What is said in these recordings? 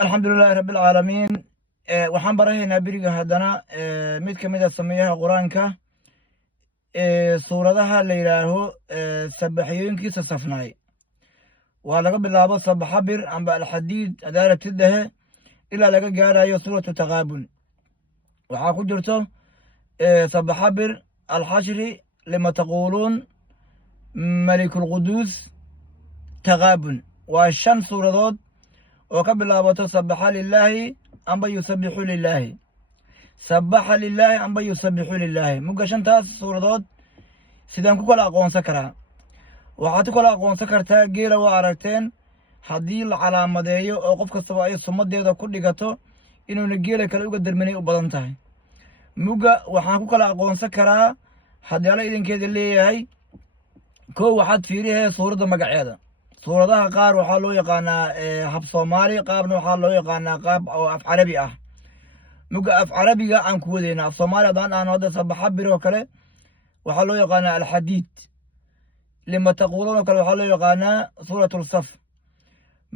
الحمد لله رب العالمين. waxaan barahaynaa beriga haddana mid ka mid a sameeyaha qur-aanka suuradaha la yidhaaho sabaxyooyinkiisa safnaay waa laga bilaabo sabaxa bir amba alxadiid adaaratid dhehe ilaa laga gaarayo suuratu taqaabun. waxaa ku jirto sabaxa bir alxashri lima taquuluun malikulquduus taqaabun. waa 5 suuradood oo ka bilaabato sabaxa lilaahi amba yusabixu lilaahi, sabaxa lilaahi amba yusabixu lilaahi. mugga 5taas suuradood sidaan ku kala aqoonsan karaa? waxaad ku kala aqoonsan kartaa geela waa aragteen haddii la calaamadeeyo oo qof kastaba ay sumadeeda ku dhigato inuuna geela kale uga darminay u badan tahay. mugga waxaan ku kala aqoonsan karaa haddii alla idinkeeda leeyahay. kow waxaad fiirihee suuradda magaceeda. suuradaha qaar waxaa loo yaqaanaa hab soomaali, qaabna waxaa loo yaqaanaa qaab oo af carabi ah. mugga af carabiga aan ku wadayna, af soomaali haddaan dhahno hadda sabaxa bir oo kale waxaa loo yaqaanaa alxadiid. lima taquuluun oo kale waxaa loo yaqaanaa suuratu lsaf.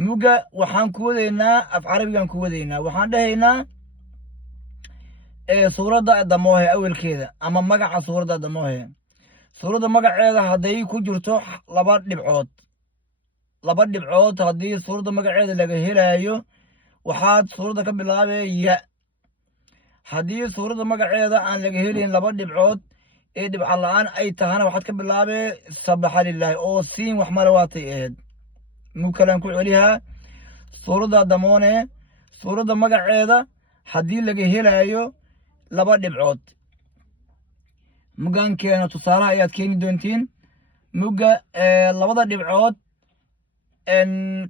mugga waxaan ku wadaynaa af carabigaan ku wadaynaa, waxaan dhahaynaa suuradda damoohe awelkeeda ama magaca suuradda damoohe. suuradda magaceeda hadday ku jirto 2 dhibcood, 2 dhibcood haddii suuradda magaceeda laga helaayo waxaad suuradda ka bilaabee ya. haddii suuradda magaceeda aan laga helayn 2 dhibcood ee dhibca la-aan ay tahana waxaad ka bilaabee sabaxa lilaahi oo siin wax male waatay ahayd. mug kalean ku celihaa suuradda damoone, suuradda magaceeda haddii laga helaayo 2 dhibcood. muggaan keeno tusaalaha ayaad keeni doontiin. mugga 2 dhibcood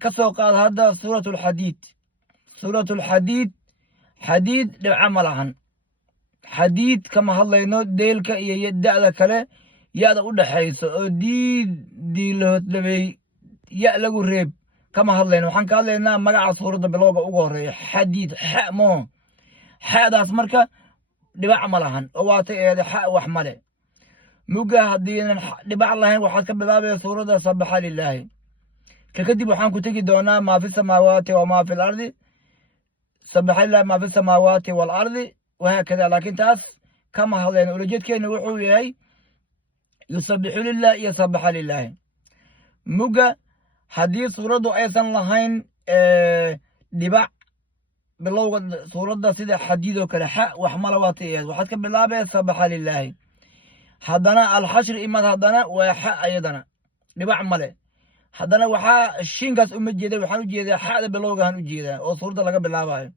ka soo qaad hadda suuratulxadiid. suuratulxadiid, xadiid dhibca ma lahan. xadiid kama hadlayno deelka iyo da'da kale ya-da u dhaxayso oo diidii lahoodlabey ya lagu reeb kama hadlayno. waxaan ka hadlaynaa magaca suuradda bilowga ugu horeeya xadiid, xa moo xadaas marka dhibac ma lahan oo waatay eede xa wax male. mugga haddiinan dhibac lahayn waxaad ka bilaabaya suuradda sabaxa lilaahi. kadib waxaan ku tegi doonaa maa fi samaawaati wamaa fi lardi, sabaxa lilaahi maa fi samaawaati waalardi wahaakada. laakiin taas kama hadlayno, ulajeedkeena wuxuu yahay yusabixu lilah iyo sabaxa lilaahi. mugga haddii suuraddu aysan lahayn dhibac bilowga suuradda sida xadiid oo kale xa wax mala waatay eed waxaad ka bilaabee sabaxa lilaahi. haddana alxashri imad haddana waa xa ayadana dhibac male. haddana waxaa shiinkaas uma jeeda, waxaan u jeedaa xada bilowgahan u jeedaa oo suuradda laga bilaabayo.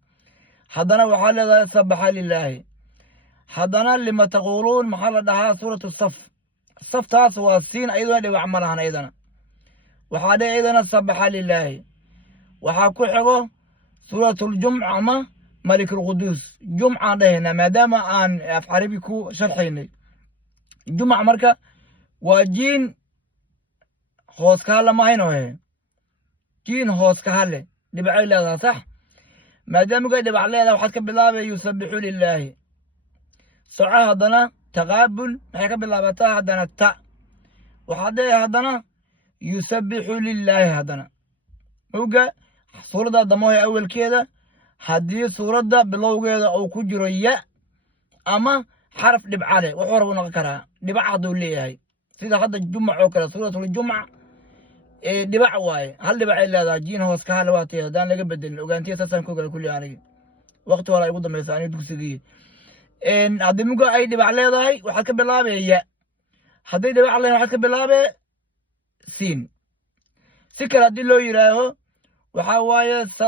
haddana waxaa leedahay sabaxa lilaahi. haddana lima taquuluun maxaa la dhahaa suuratu saf. saftaas waa siin ayaduna dhibac ma lahan ayadana. waxaa dhe ayadana sabaxa lilaahi. waxaa ku xigo suuratuljumca ama malikulquduus. jumcaan dhahaynaa maadaama aan af carabi ku sharxaynay. jumc marka waa jiin hoos ka hadla mahayno he, jiin hoos ka hadle dhibcay leedaha sax. maadaama gay dhibac leedaha waxaad ka bilaabay yusabixu lilaahi. soco haddana taqaabul maxay ka bilaabataa haddana ta. waxaad leeyahay haddana yusabixu lilaahi. haddana mugga suuradda damoohe awelkeeda haddii suuradda bilowgeeda uu ku jiro ya ama xaraf dhibca leh wuxuu raba u noqon karaa dhibac hadduu leeyahay, sida hadda jumc oo kale suuratuljumca dhibac waaye, hal dhibacay leedahay jiin hoos ka hadle waatay haddaan laga bedelin. ogaantiya saasaan ku gala kulli anigi waqti hore ay ugu dambaysa aniga dugsigii. haddii mugga ay dhibac leedahay waxaad ka bilaabee ya. hadday dhibac lahayn waxaad ka bilaabee siin. si kale haddii loo yidhaaho waxaa waaye sa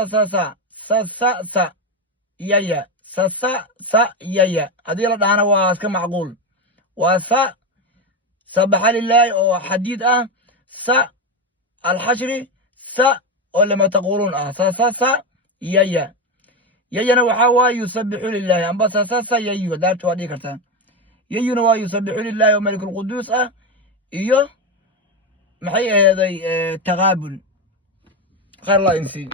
yaya, sa yaya. haddii la dhahana waa iska macquul. waa sabaxa lilaahi oo xadiid ah, sa alxashri, sa oo lima taquuluun ah, sa yaya. yayana waxaa waaye yusabixu lilaahi amba sa yayu daartu waa dhihi kartaa. yayuna waa yusabixu lilaahi oo malikulquduus ah iyo maxay aheeday taqaabun. khayr allah insi.